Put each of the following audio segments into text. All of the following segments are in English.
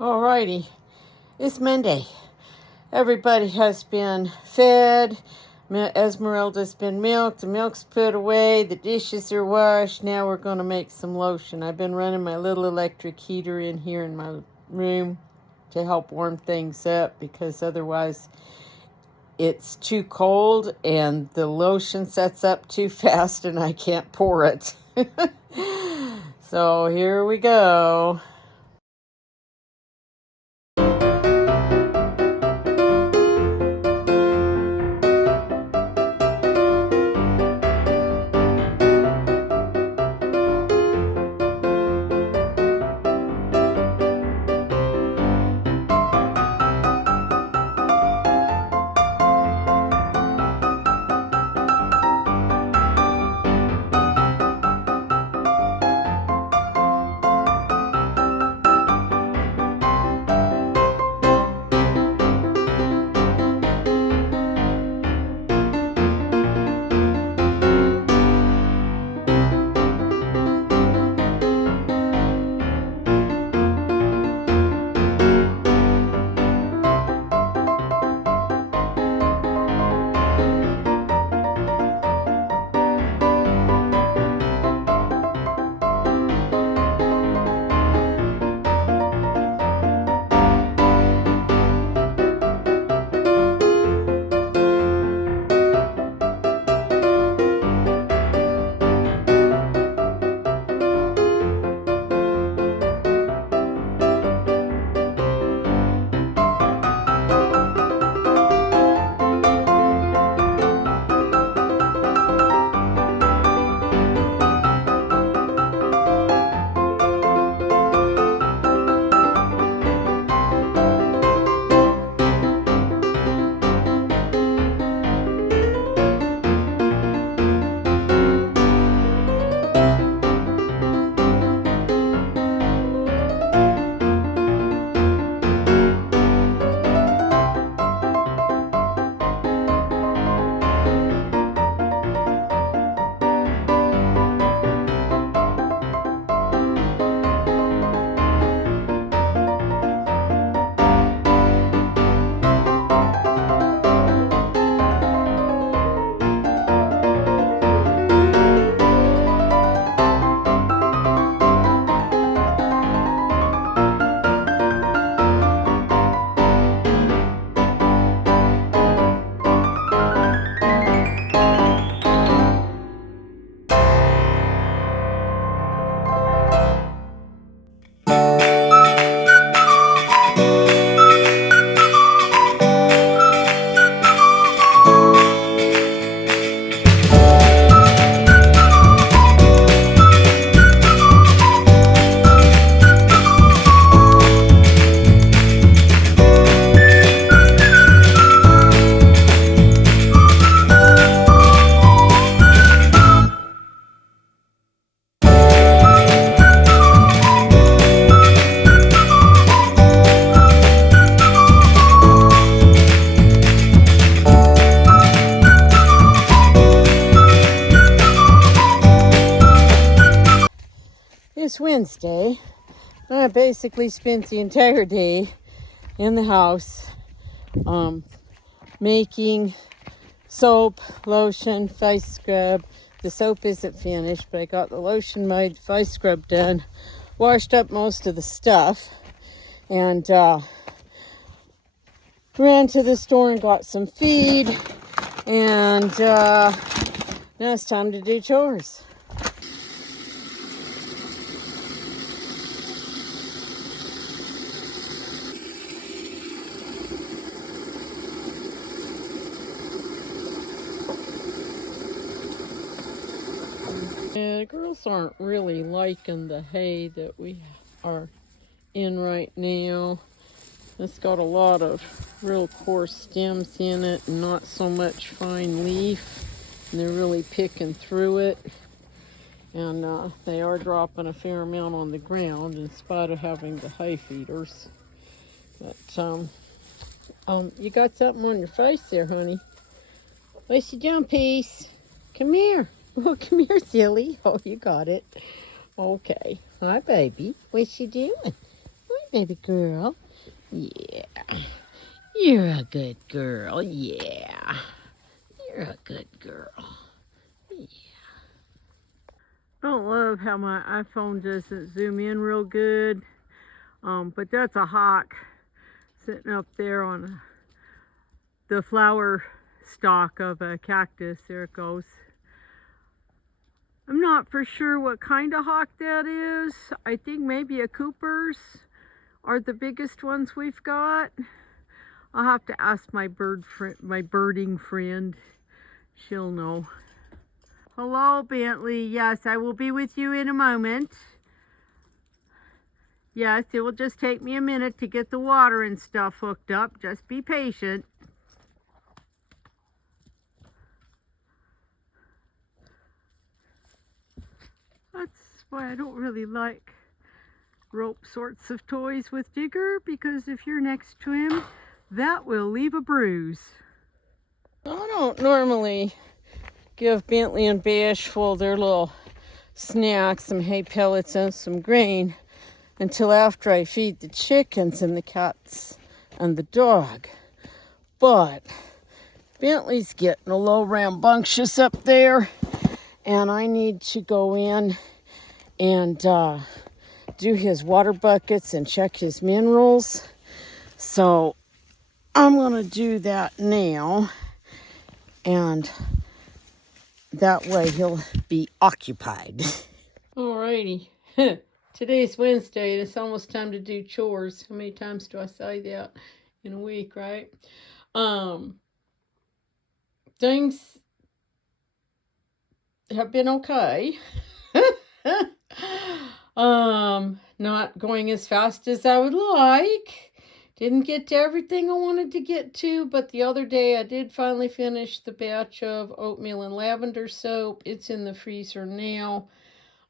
Alrighty, it's Monday. Everybody has been fed. Esmeralda's been milked. The milk's put away. The dishes are washed. Now we're going to make some lotion. I've been running my little electric heater in here in my room to help warm things up because otherwise it's too cold and the lotion sets up too fast and I can't pour it. So here we go. It's Wednesday. I basically spent the entire day in the house making soap, lotion, face scrub. The soap isn't finished, but I got the lotion made, face scrub done, washed up most of the stuff, and ran to the store and got some feed, and now it's time to do chores. Yeah, the girls aren't really liking the hay that we are in right now. It's got a lot of real coarse stems in it and not so much fine leaf. And they're really picking through it. And they are dropping a fair amount on the ground in spite of having the hay feeders. But you got something on your face there, honey. What's you doing, Peace? Come here. Oh, come here, silly. Oh, you got it. Okay. Hi, baby. What's you doing? What baby girl. Yeah. You're a good girl. Yeah. You're a good girl. Yeah. I don't love how my iPhone doesn't zoom in real good. But that's a hawk sitting up there on the flower stalk of a cactus. There it goes. I'm not for sure what kind of hawk that is. I think maybe a Cooper's are the biggest ones we've got. I'll have to ask my birding friend. She'll know. Hello, Bentley. Yes, I will be with you in a moment. Yes, it will just take me a minute to get the water and stuff hooked up. Just be patient. That's why I don't really like rope sorts of toys with Digger, because if you're next to him, that will leave a bruise. I don't normally give Bentley and Bashful their little snacks, some hay pellets and some grain, until after I feed the chickens and the cats and the dog. But Bentley's getting a little rambunctious up there, and I need to go in and do his water buckets and check his minerals. So I'm going to do that now, and that way he'll be occupied. Alrighty. Today's Wednesday and it's almost time to do chores. How many times do I say that in a week, right? Things have been okay. Not going as fast as I would like. Didn't get to everything I wanted to get to, but the other day I did finally finish the batch of oatmeal and lavender soap. It's in the freezer now,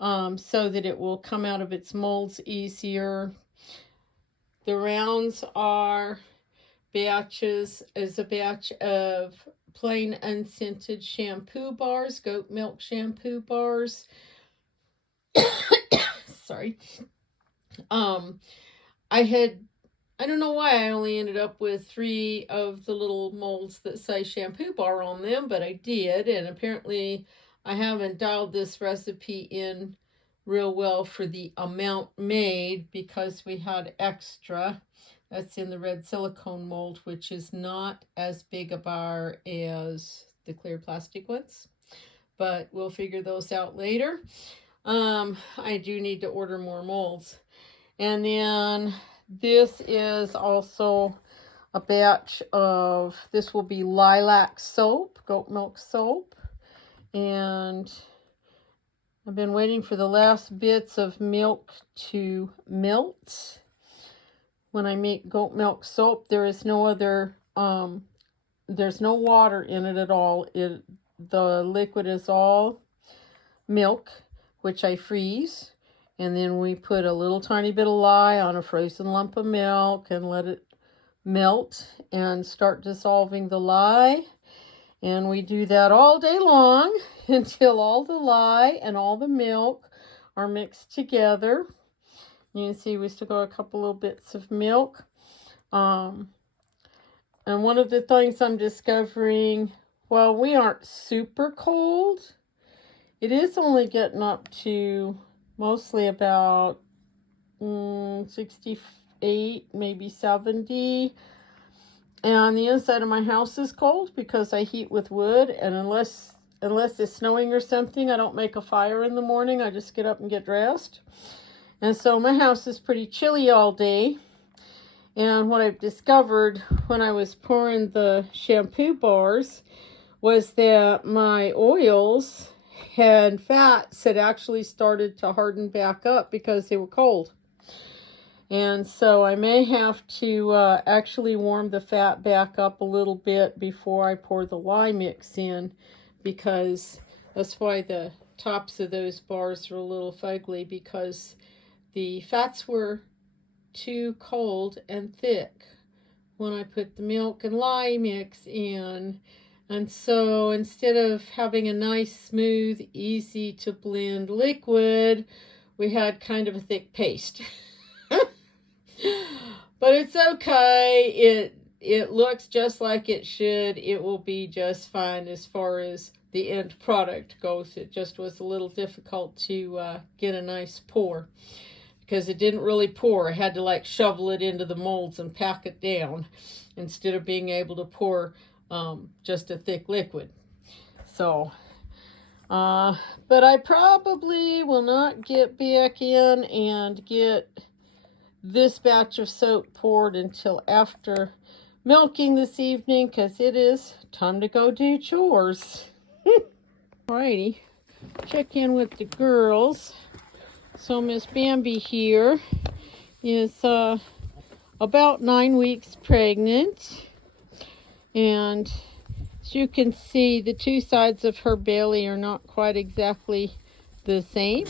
so that it will come out of its molds easier. The rounds are batches, is a batch of plain unscented shampoo bars, goat milk shampoo bars. Sorry. I don't know why I only ended up with 3 of the little molds that say shampoo bar on them, but I did, and apparently I haven't dialed this recipe in real well for the amount made, because we had extra. That's in the red silicone mold, which is not as big a bar as the clear plastic ones, but we'll figure those out later. I do need to order more molds. And then this is also a batch of, this will be lilac soap, goat milk soap. And I've been waiting for the last bits of milk to melt. When I make goat milk soap, there is no other, there's no water in it at all. The liquid is all milk, which I freeze. And then we put a little tiny bit of lye on a frozen lump of milk and let it melt and start dissolving the lye. And we do that all day long until all the lye and all the milk are mixed together. You can see we still got a couple little bits of milk. And one of the things I'm discovering, well, we aren't super cold. It is only getting up to mostly about 68, maybe 70. And the inside of my house is cold because I heat with wood. And unless it's snowing or something, I don't make a fire in the morning. I just get up and get dressed. And so my house is pretty chilly all day. And what I've discovered when I was pouring the shampoo bars was that my oils and fats had actually started to harden back up because they were cold. And so I may have to actually warm the fat back up a little bit before I pour the lye mix in, because that's why the tops of those bars are a little fugly, because the fats were too cold and thick when I put the milk and lye mix in. And so instead of having a nice, smooth, easy to blend liquid, we had kind of a thick paste. But it's okay. It looks just like it should. It will be just fine as far as the end product goes. It just was a little difficult to get a nice pour because it didn't really pour. I had to like shovel it into the molds and pack it down instead of being able to pour just a thick liquid. So, but I probably will not get back in and get this batch of soap poured until after milking this evening, because it is time to go do chores. Alrighty, check in with the girls. So Miss Bambi here is about 9 weeks pregnant, and as you can see, the two sides of her belly are not quite exactly the same.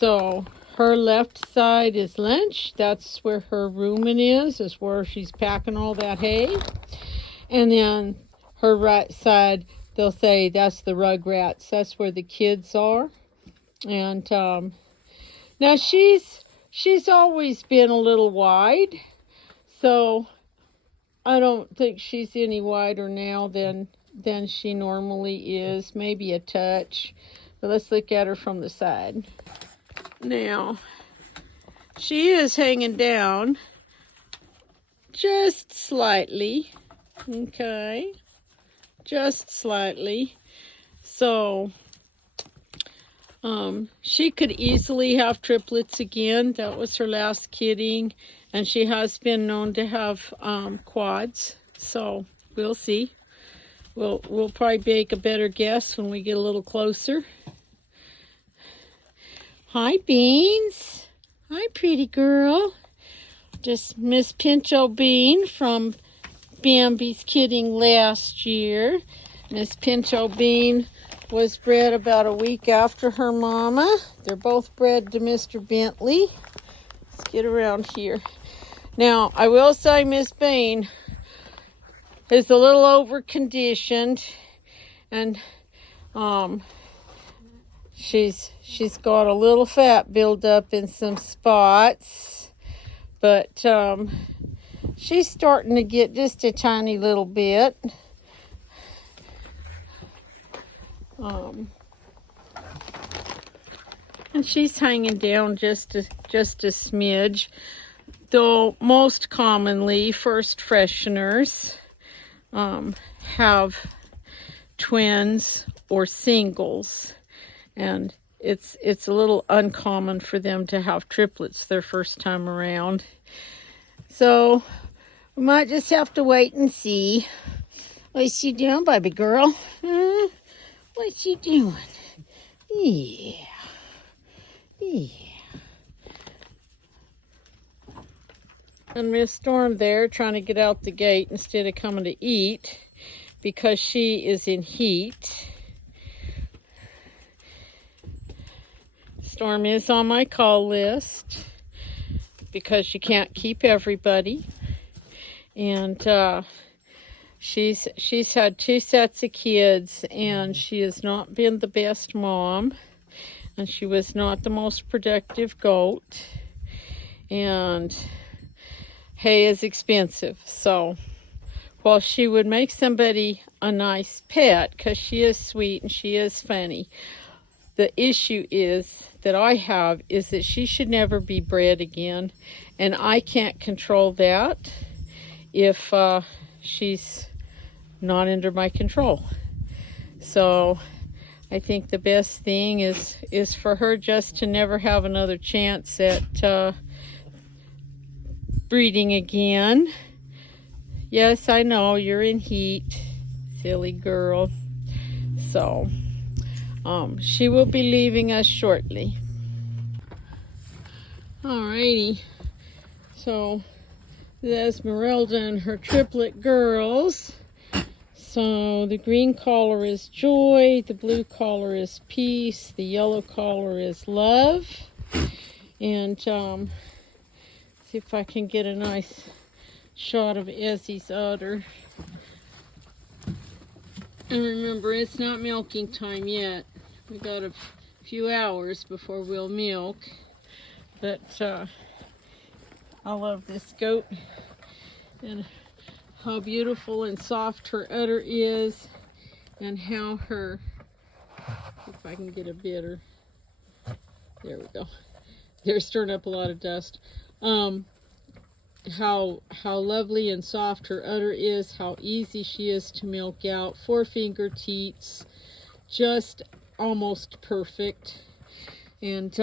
So her left side is lunch. That's where her rumen is where she's packing all that hay. And then her right side, they'll say that's the rugrats. That's where the kids are. And now she's always been a little wide. So I don't think she's any wider now than she normally is. Maybe a touch. But let's look at her from the side. Now, she is hanging down just slightly, okay, just slightly. So, she could easily have triplets again. That was her last kidding, and she has been known to have quads. So, we'll see. We'll probably make a better guess when we get a little closer. Hi, Beans. Hi, pretty girl. Just Miss Pinto Bean from Bambi's kidding last year. Miss Pinto Bean was bred about a week after her mama. They're both bred to Mr. Bentley. Let's get around here. Now, I will say Miss Bean is a little over-conditioned, and She's got a little fat buildup in some spots, but she's starting to get just a tiny little bit. And she's hanging down just a smidge. Though most commonly, first fresheners have twins or singles. And it's a little uncommon for them to have triplets their first time around. So we might just have to wait and see. What's you doing, baby girl? Huh? What's you doing? Yeah. And Miss Storm there trying to get out the gate instead of coming to eat because she is in heat. Storm is on my call list because you can't keep everybody, and she's had 2 sets of kids, and she has not been the best mom, and she was not the most productive goat, and hay is expensive. So while she would make somebody a nice pet because she is sweet and she is funny, the issue is that I have is that she should never be bred again, and I can't control that if she's not under my control. So I think the best thing is for her just to never have another chance at breeding again. Yes, I know you're in heat, silly girl. So she will be leaving us shortly. Alrighty, so the Esmeralda and her triplet girls. So the green collar is joy, the blue collar is peace, the yellow collar is love. And see if I can get a nice shot of Essie's udder. And remember, it's not milking time yet. We got a few hours before we'll milk. But I love this goat and how beautiful and soft her udder is, and how her, if I can get a bitter, there we go. They're stirring up a lot of dust. How lovely and soft her udder is, how easy she is to milk out. 4-finger teats, just almost perfect. And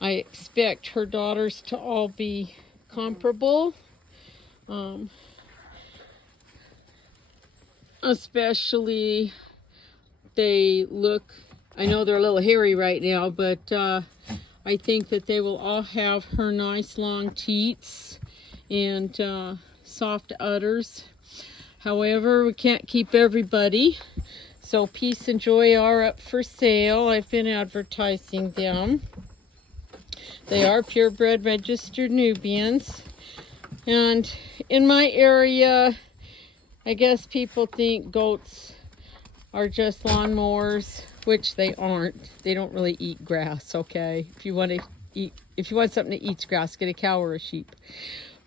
I expect her daughters to all be comparable. Especially, they look, I know they're a little hairy right now, but I think that they will all have her nice long teats and soft udders. However, we can't keep everybody, so Peace and Joy are up for sale. I've been advertising them. They are purebred registered Nubians, and in my area, I guess people think goats are just lawnmowers, which they aren't. They don't really eat grass, okay? If you want something that eats grass, get a cow or a sheep.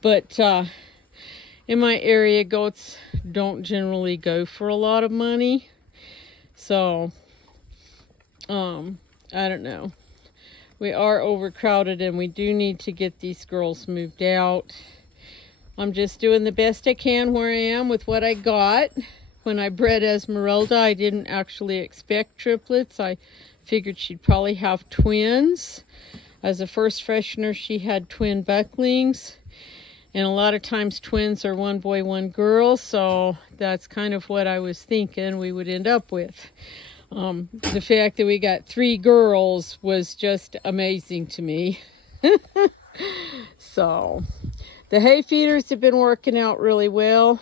But in my area, goats don't generally go for a lot of money. So, I don't know. We are overcrowded, and we do need to get these girls moved out. I'm just doing the best I can where I am with what I got. When I bred Esmeralda, I didn't actually expect triplets. I figured she'd probably have twins. As a first freshener, she had twin bucklings. And a lot of times twins are one boy, one girl. So that's kind of what I was thinking we would end up with. The fact that we got 3 girls was just amazing to me. So the hay feeders have been working out really well.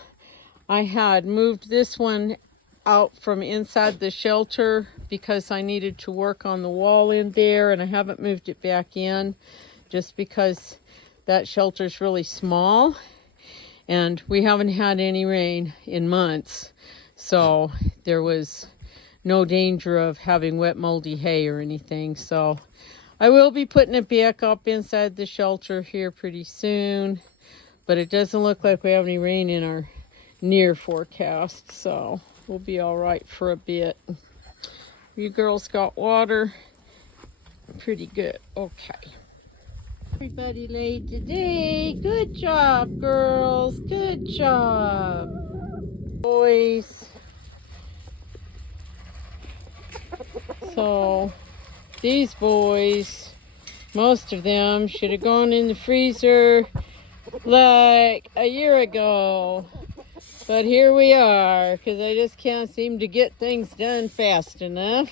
I had moved this one out from inside the shelter because I needed to work on the wall in there, and I haven't moved it back in just because that shelter's really small and we haven't had any rain in months, so there was no danger of having wet moldy hay or anything. So I will be putting it back up inside the shelter here pretty soon, but it doesn't look like we have any rain in our near forecast, so we'll be all right for a bit. You girls got water? Pretty good. Okay. Everybody laid today. Good job, girls. Good job. Boys. So, these boys, most of them should have gone in the freezer like a year ago. But here we are, because I just can't seem to get things done fast enough.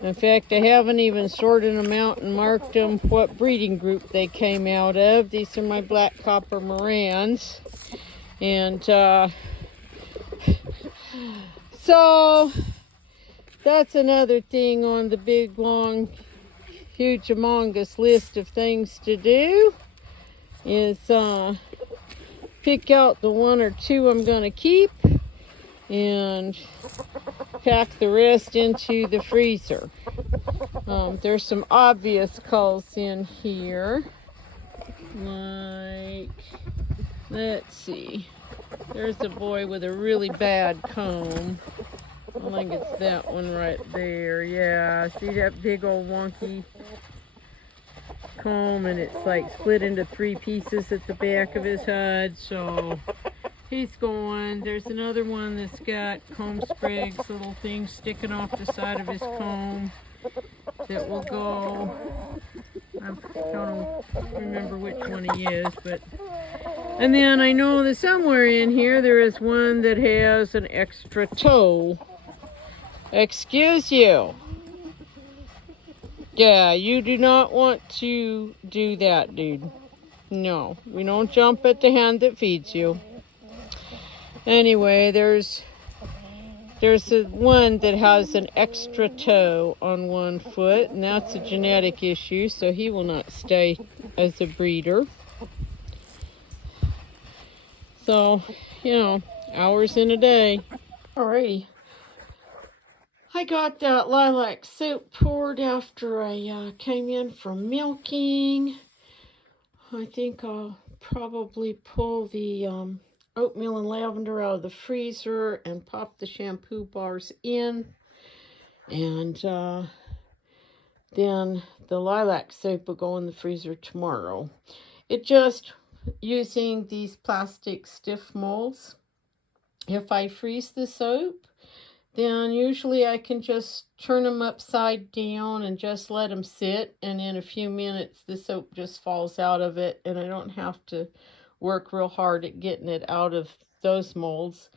In fact, I haven't even sorted them out and marked them what breeding group they came out of. These are my black copper Morans. And so that's another thing on the big, long, huge, humongous list of things to do is pick out the 1 or 2 I'm going to keep and pack the rest into the freezer. There's some obvious culls in here. Like, let's see. There's a boy with a really bad comb. I think it's that one right there. Yeah, see that big old wonky comb, and it's like split into 3 pieces at the back of his head, so he's going. There's another one that's got comb sprigs, little things sticking off the side of his comb that will go. I don't remember which one he is, but and then I know that somewhere in here there is one that has an extra toe. Excuse you. Yeah, you do not want to do that, dude. No, we don't jump at the hand that feeds you. Anyway, there's one that has an extra toe on one foot, and that's a genetic issue, so he will not stay as a breeder. So, you know, hours in a day. Alrighty. I got that lilac soap poured after I came in from milking. I think I'll probably pull the oatmeal and lavender out of the freezer and pop the shampoo bars in. And then the lilac soap will go in the freezer tomorrow. It just using these plastic stiff molds. If I freeze the soap, then usually I can just turn them upside down and just let them sit, and in a few minutes the soap just falls out of it, and I don't have to work real hard at getting it out of those molds.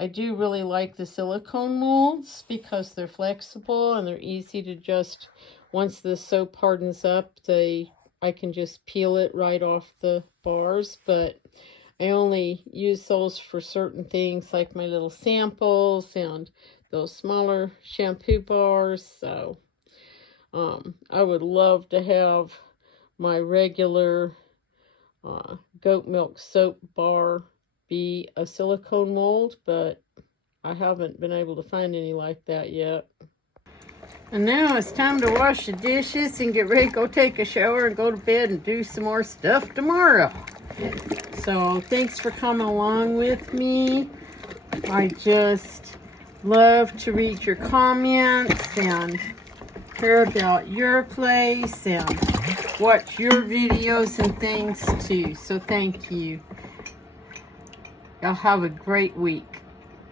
I do really like the silicone molds because they're flexible and they're easy to just, once the soap hardens up, I can just peel it right off the bars, but I only use those for certain things like my little samples and those smaller shampoo bars. So I would love to have my regular goat milk soap bar be a silicone mold, but I haven't been able to find any like that yet. And now it's time to wash the dishes and get ready to go take a shower and go to bed and do some more stuff tomorrow. So thanks for coming along with me. I just love to read your comments and hear about your place and watch your videos and things too. So thank you. Y'all have a great week.